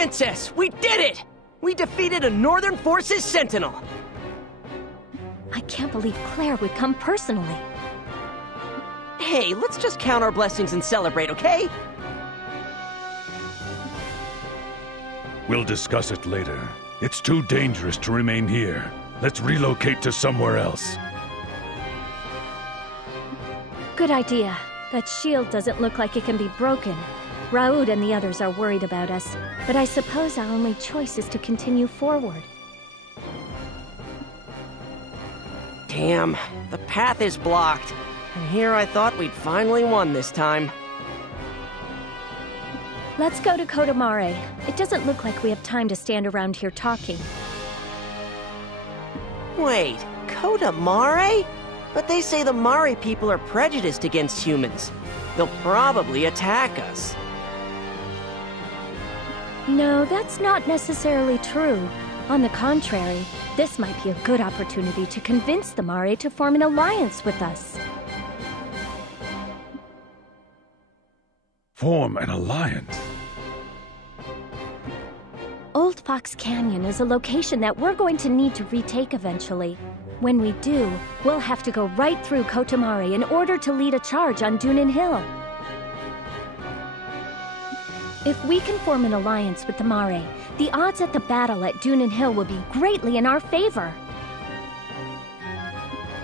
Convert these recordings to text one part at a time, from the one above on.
Princess! We did it! We defeated a Northern Forces Sentinel! I can't believe Claire would come personally. Hey, let's just count our blessings and celebrate, okay? We'll discuss it later. It's too dangerous to remain here. Let's relocate to somewhere else. Good idea. That shield doesn't look like it can be broken. Raoud and the others are worried about us, but I suppose our only choice is to continue forward. Damn, the path is blocked. And here I thought we'd finally won this time. Let's go to Kotomare. It doesn't look like we have time to stand around here talking. Wait, Kotomare? But they say the Mare people are prejudiced against humans. They'll probably attack us. No, that's not necessarily true. On the contrary, this might be a good opportunity to convince the Mare to form an alliance with us. Form an alliance? Old Fox Canyon is a location that we're going to need to retake eventually. When we do, we'll have to go right through Kotomare in order to lead a charge on Dunin Hill. If we can form an alliance with the Mare, the odds at the battle at Dunin Hill will be greatly in our favor.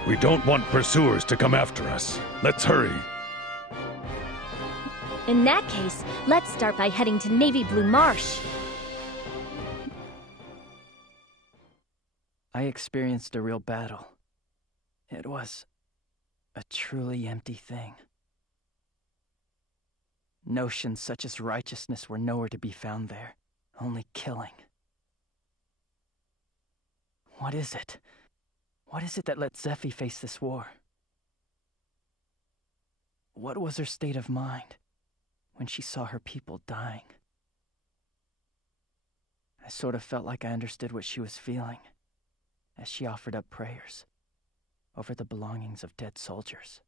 We don't want pursuers to come after us. Let's hurry. In that case, let's start by heading to Navy Blue Marsh. I experienced a real battle. It was a truly empty thing. Notions such as righteousness were nowhere to be found there, only killing. What is it? What is it that let Zephi face this war? What was her state of mind when she saw her people dying? I sort of felt like I understood what she was feeling as she offered up prayers over the belongings of dead soldiers.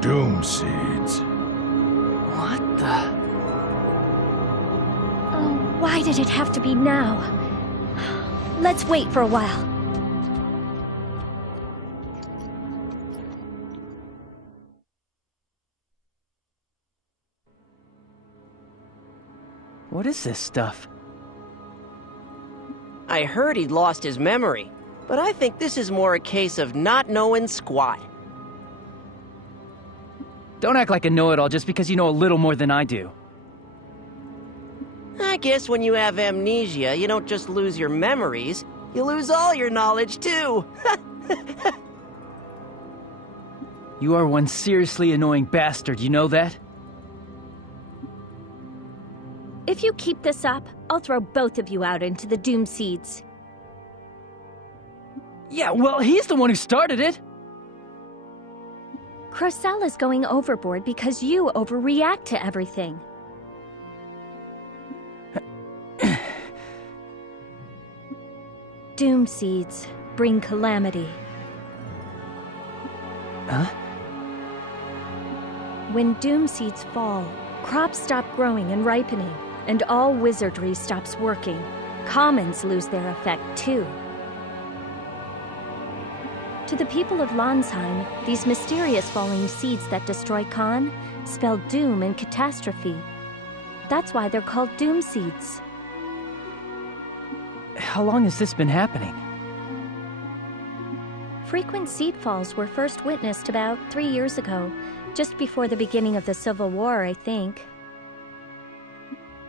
Doom seeds. What the? Oh, why did it have to be now? Let's wait for a while. What is this stuff? I heard he'd lost his memory, but I think this is more a case of not knowing squat. Don't act like a know-it-all just because you know a little more than I do. I guess when you have amnesia, you don't just lose your memories, you lose all your knowledge too. You are one seriously annoying bastard, you know that? If you keep this up, I'll throw both of you out into the Doom Seeds. Yeah, well, he's the one who started it! Crocella's going overboard because you overreact to everything. Doom seeds bring calamity. Huh? When doom seeds fall, crops stop growing and ripening, and all wizardry stops working. Commons lose their effect too. To the people of Landsheim, these mysterious falling seeds that destroy Khan spell doom and catastrophe. That's why they're called doom seeds. How long has this been happening? Frequent seed falls were first witnessed about 3 years ago, just before the beginning of the Civil War, I think.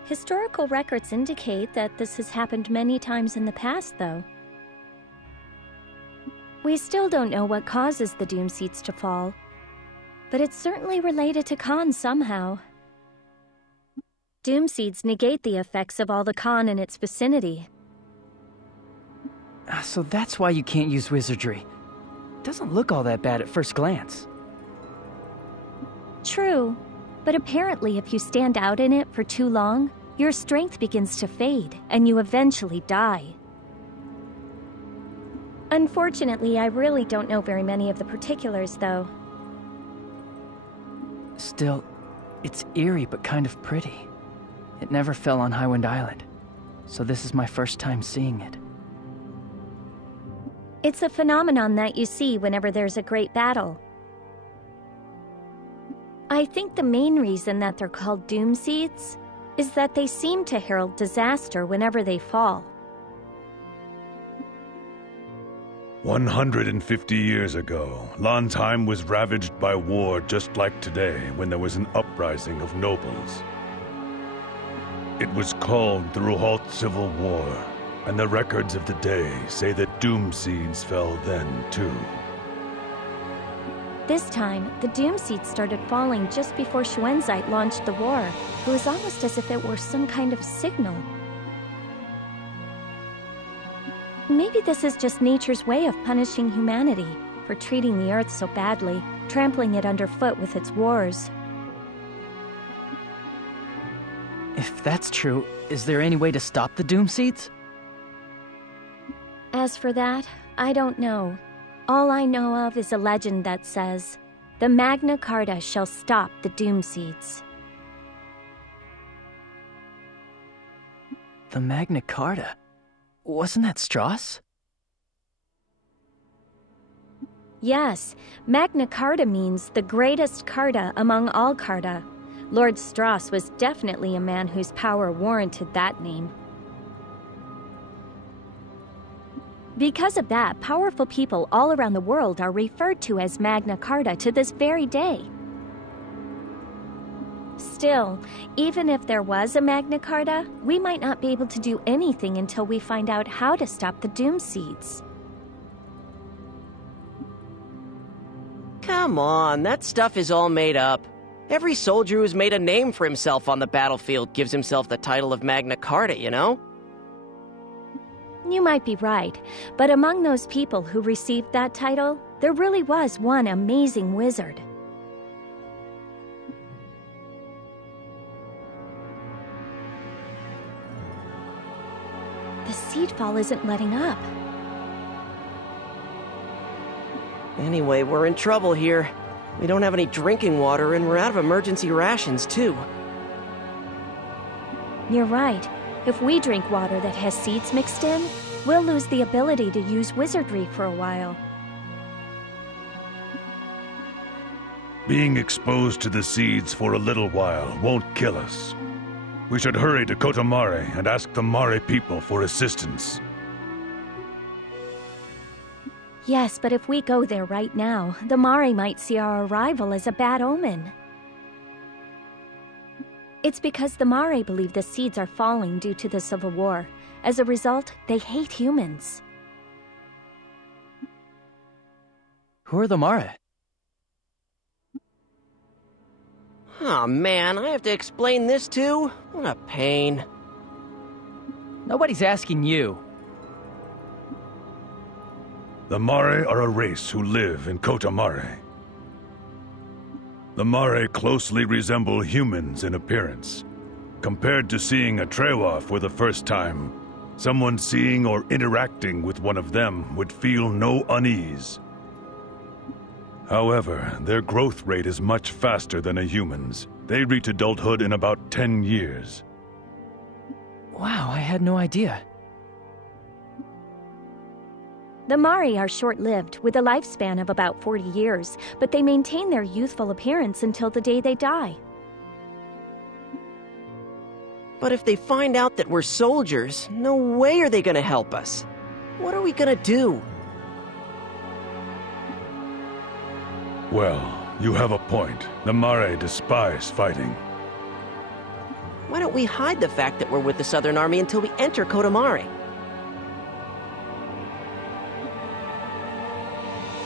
Historical records indicate that this has happened many times in the past, though. We still don't know what causes the Doom Seeds to fall, but it's certainly related to Khan somehow. Doom Seeds negate the effects of all the Khan in its vicinity. So that's why you can't use wizardry. Doesn't look all that bad at first glance. True, but apparently if you stand out in it for too long, your strength begins to fade, and you eventually die. Unfortunately, I really don't know very many of the particulars, though. Still, it's eerie but kind of pretty. It never fell on Highwind Island, so this is my first time seeing it. It's a phenomenon that you see whenever there's a great battle. I think the main reason that they're called Doom Seeds is that they seem to herald disaster whenever they fall. 150 years ago, Landheim was ravaged by war just like today when there was an uprising of nobles. It was called the Ruhalt Civil War, and the records of the day say that Doom Seeds fell then too. This time, the Doom Seeds started falling just before Schwenzite launched the war. It was almost as if it were some kind of signal. Maybe this is just nature's way of punishing humanity for treating the Earth so badly, trampling it underfoot with its wars. If that's true, is there any way to stop the Doom Seeds? As for that, I don't know. All I know of is a legend that says, the Magna Carta shall stop the Doom Seeds. The Magna Carta? Wasn't that Strauss? Yes, Magna Carta means the greatest Carta among all Carta. Lord Strauss was definitely a man whose power warranted that name. Because of that, powerful people all around the world are referred to as Magna Carta to this very day. Still, even if there was a Magna Carta, we might not be able to do anything until we find out how to stop the Doom Seeds. Come on, that stuff is all made up. Every soldier who's made a name for himself on the battlefield gives himself the title of Magna Carta, you know? You might be right, but among those people who received that title, there really was one amazing wizard. The seedfall isn't letting up. Anyway, we're in trouble here. We don't have any drinking water, and we're out of emergency rations, too. You're right. If we drink water that has seeds mixed in, we'll lose the ability to use wizardry for a while. Being exposed to the seeds for a little while won't kill us. We should hurry to Kotomare and ask the Mare people for assistance. Yes, but if we go there right now, the Mare might see our arrival as a bad omen. It's because the Mare believe the seeds are falling due to the Civil War. As a result, they hate humans. Who are the Mare? Aw, man, I have to explain this too? What a pain. Nobody's asking you. The Mare are a race who live in Kotomare. The Mare closely resemble humans in appearance. Compared to seeing a Trewa for the first time, someone seeing or interacting with one of them would feel no unease. However, their growth rate is much faster than a human's. They reach adulthood in about 10 years. Wow, I had no idea. The Mare are short-lived, with a lifespan of about 40 years, but they maintain their youthful appearance until the day they die. But if they find out that we're soldiers, no way are they gonna help us. What are we gonna do? Well, you have a point. The Mare despise fighting. Why don't we hide the fact that we're with the Southern Army until we enter Kotomare?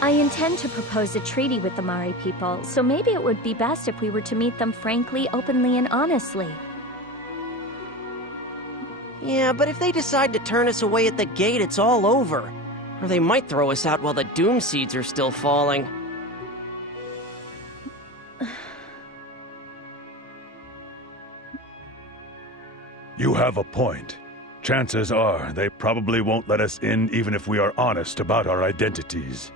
I intend to propose a treaty with the Mari people, so maybe it would be best if we were to meet them frankly, openly, and honestly. Yeah, but if they decide to turn us away at the gate, it's all over. Or they might throw us out while the doom seeds are still falling. You have a point. Chances are they probably won't let us in even if we are honest about our identities.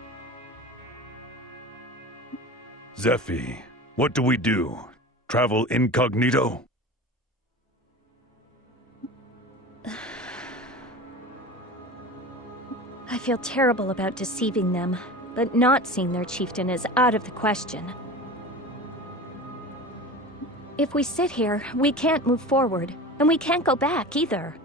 Zephy, what do we do? Travel incognito? I feel terrible about deceiving them, but not seeing their chieftain is out of the question. If we sit here, we can't move forward, and we can't go back either.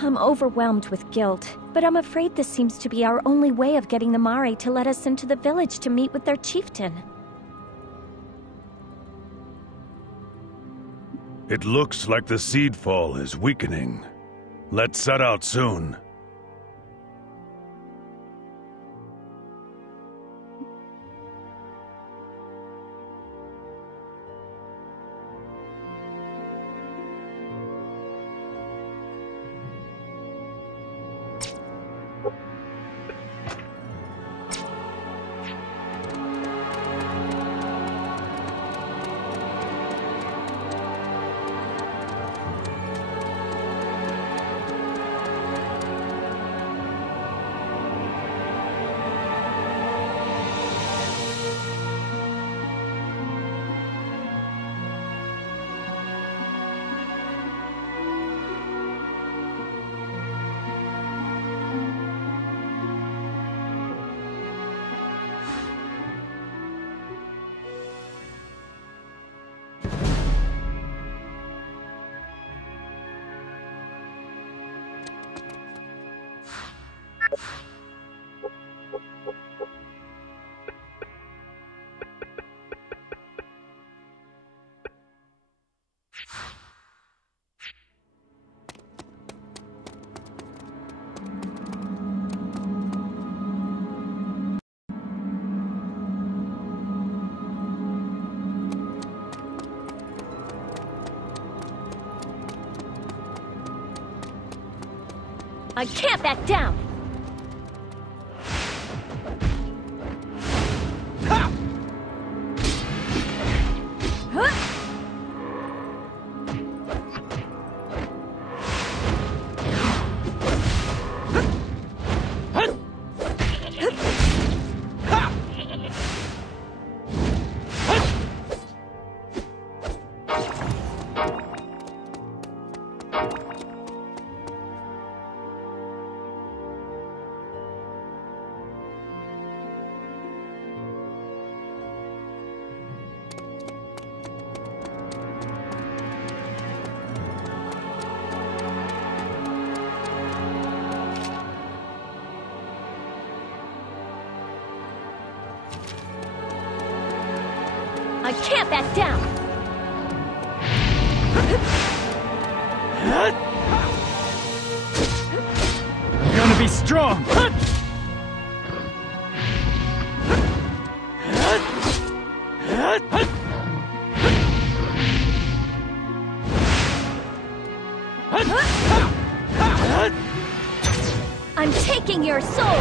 I'm overwhelmed with guilt, but I'm afraid this seems to be our only way of getting the Mari to let us into the village to meet with their chieftain. It looks like the seedfall is weakening. Let's set out soon. I can't back down! I can't back down! I'm gonna be strong! I'm taking your soul!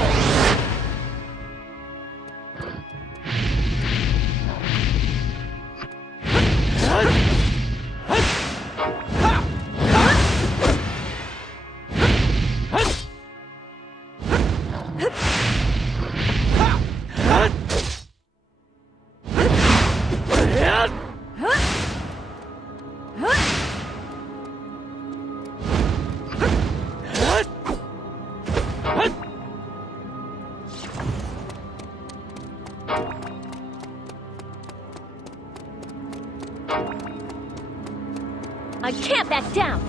I can't back down!